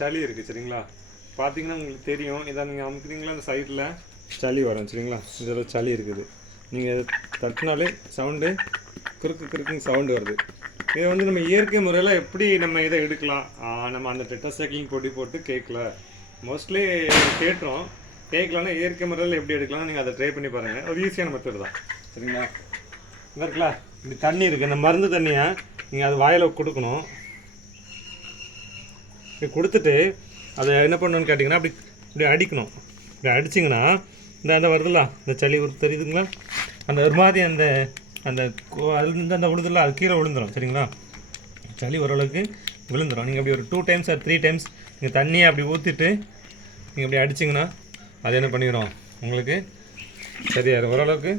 சளி இருக்குது சரிங்களா. பார்த்தீங்கன்னா உங்களுக்கு தெரியும், இதை நீங்கள் அமுக்குறீங்களா அந்த சைடில் சளி வரும் சரிங்களா. இதில் சளி இருக்குது, நீங்கள் தட்டினாலே சவுண்டு குறுக்குன்னு சவுண்டு வருது. இதை வந்து நம்ம இயற்கை முறையில் எப்படி நம்ம இதை எடுக்கலாம், நம்ம அந்த டெட்ராசைக்ளின் பொடி போட்டு கேட்கல, மோஸ்ட்லி கேட்டுறோம். கேட்கலான்னா இயற்கை முறையில் எப்படி எடுக்கலாம் நீங்கள் அதை ட்ரை பண்ணி பாருங்கள். ஒரு ஈஸியான மெத்தட் தான் சரிங்களா. இங்கே இருக்கலாம், இப்படி தண்ணி இருக்குது, இந்த மருந்து தண்ணியை நீங்கள் அது வாயில் கொடுக்கணும். இப்படி கொடுத்துட்டு அதை என்ன பண்ணணும்னு கேட்டிங்கன்னா அப்படி இப்படி அடிக்கணும். இப்படி அடிச்சிங்கன்னா இந்த வருதுல்ல இந்த சளி தெரியுதுங்களா, அந்த ஒரு மாதிரி அந்த அந்த அதுலேருந்து அந்த விழுதுல அது கீழே விழுந்துடும் சரிங்களா. சளி ஓரளவுக்கு விழுந்துடும். நீங்கள் அப்படி ஒரு 2 டைம்ஸ் ஆர் 3 டைம்ஸ் நீங்கள் தண்ணியை அப்படி ஊற்றிட்டு நீங்கள் அப்படி அடிச்சிங்கன்னா அது என்ன பண்ணிடும் உங்களுக்கு சரியாயிடும் ஓரளவுக்கு.